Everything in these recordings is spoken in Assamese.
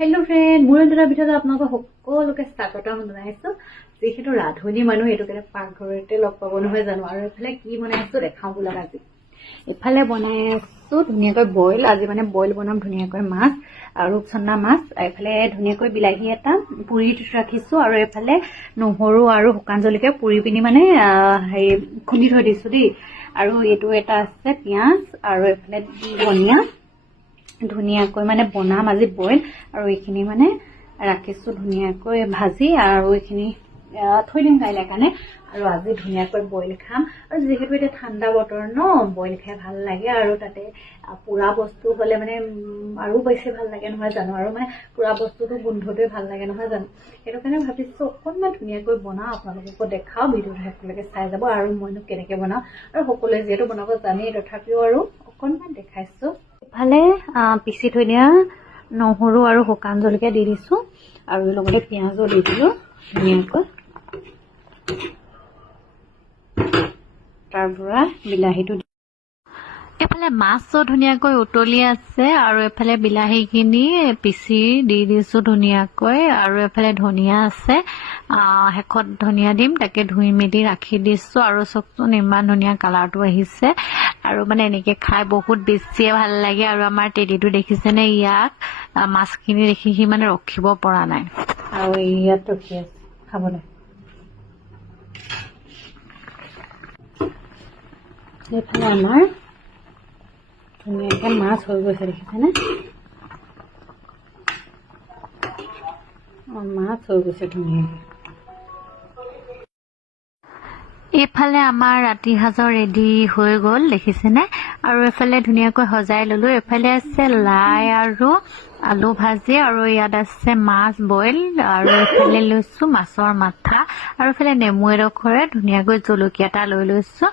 हेलो फ्रेंड मुरंधरा ভিতৰত আপোনালোক সকলোকে স্বাগতম জনাইছো যেহেতু ৰাধুনী মানুহ এটো কেনে পাকঘৰতে লগ পাব নহয় জানো আৰু এফালে কি বনাইছো দেখাও বুলা আজি এফালে বনাইছো ধুনিয়াকৈ বইল আজি মানে বইল বনাম ধুনিয়াকৈ মাছ আৰু চন্না মাছ এফালে ধুনিয়াকৈ বিলাহী এটা পুৰি ৰাখিছো আৰু এফালে নহৰু আৰু শুকান জলকীয়া পুৰি পিনি মানে হেৰি খুন্দি থৈ দিছো দেই আৰু এটো এটা আছে পিয়াজ আৰু এফালে ধনিয়া ধুনিয়াকৈ মানে বনাম আজি বইল আৰু এইখিনি মানে ৰাখিছো ধুনিয়াকৈ ভাজি আৰু এইখিনি থৈ দিম কাইলে কাৰণে আৰু আজি ধুনিয়াকৈ বইল খাম আৰু যেহেতু এটা ঠাণ্ডা বতৰ ন বইল খাই ভাল লাগে আৰু তাতে পুৰা বস্তু হলে মানে আৰু বেছি ভাল লাগে নহয় জানো আৰু মানে পুৰা বস্তুটো গোন্ধটোৱে ভাল লাগে নহয় জানো এটো কাৰণে ভাবিছো অকনমান ধুনিয়াকৈ বনাও আপোনালোকক দেখাও ভিডিওটো সকলোকে চাই যাব আৰু মইনো কেনেকৈ বনাও আৰু সকলোৱে যেটো বনাব জানে তথাপিও আৰু অকনমান দেখাইছো ভালে পিছি থৈ দিয়া নহৰু আৰু শুকান জলকীয়া দি দিছো আৰু লগতে পিয়াজো দি দিলো ধুনিয়াকৈ তাৰপৰা বিলাহীটো এফালে মাছও ধুনিয়াকৈ উতলি আছে আৰু এফালে বিলাহীখিনি পিছি দি দিছো ধুনিয়াকৈ আৰু এফালে ধনিয়া আছে হেকত ধনিয়া দিম তাকে ধুই মেলি ৰাখি দিছো আৰু চকচোন ইমান ধুনিয়া কালাৰটো আহিছে আৰু মানে এনেকে খাই বহুত বেছি ভাল লাগে আৰু আমাৰ টেডিটো দেখিছেনে ইয়াক মাছখিনি দেখি হি মানে ৰখিব পৰা নাই আৰু ইয়াত ৰখি আছে খাবলৈ এইফালে আমাৰ ধুনীয়াকৈ মাছ হৈ গৈছে দেখিছেনে মাছ হৈ গৈছে ধুনীয়াকৈ এফালে আমাৰ ৰাতি হাজৰ ৰেডি হৈ গল দেখিছেনে আৰু এফালে ধুনীয়াকৈ সজাই ললো এফালে আছে লাই আৰু আলু ভাজি আৰু ইয়াত আছে মাছ বইল আৰু এফালে লৈছো মাছৰ মাথা আৰু এফালে নেমু এডখৰে ধুনীয়াকৈ জলকীয়া এটা লৈ লৈছো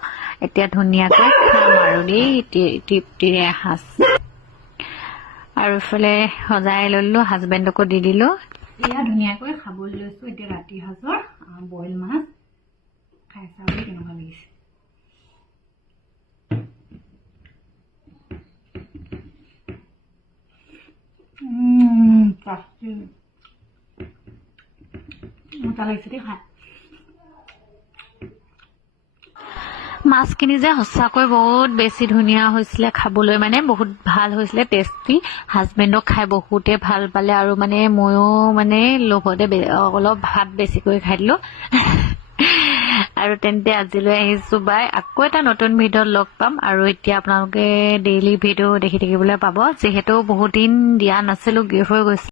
এতিয়া ধুনীয়াকৈ খাম আৰু দেই টিপটিৰে হাস আৰু এফালে সজাই ললো হাজবেণ্ডকো দি দিলো ইয়া ধুনীয়াকৈ খাবলৈ লৈছো এতিয়া ৰাতি হাজৰ বইল মাছ খাই চাবলৈ কেনেকুৱা লাগিছে মজা লাগিছে দেই খাই মাছখিনি যে সঁচাকৈ বহুত বেছি ধুনীয়া হৈছিলে খাবলৈ মানে বহুত ভাল হৈছিলে টেষ্টি হাজবেণ্ডক খাই বহুতে ভাল পালে আৰু মানে ময়ো মানে লোভতে অলপ ভাত বেছিকৈ খাই দিলো আৰু তেন্তে আজিলৈ আহিছো বাই আকৌ এটা নতুন ভিডিঅ'ত লগ পাম আৰু এতিয়া আপোনালোকে ডেইলি ভিডিঅ' দেখি থাকিবলৈ পাব যেহেতু বহুত দিন দিয়া নাছিলো গিফ্ট হৈ গৈছে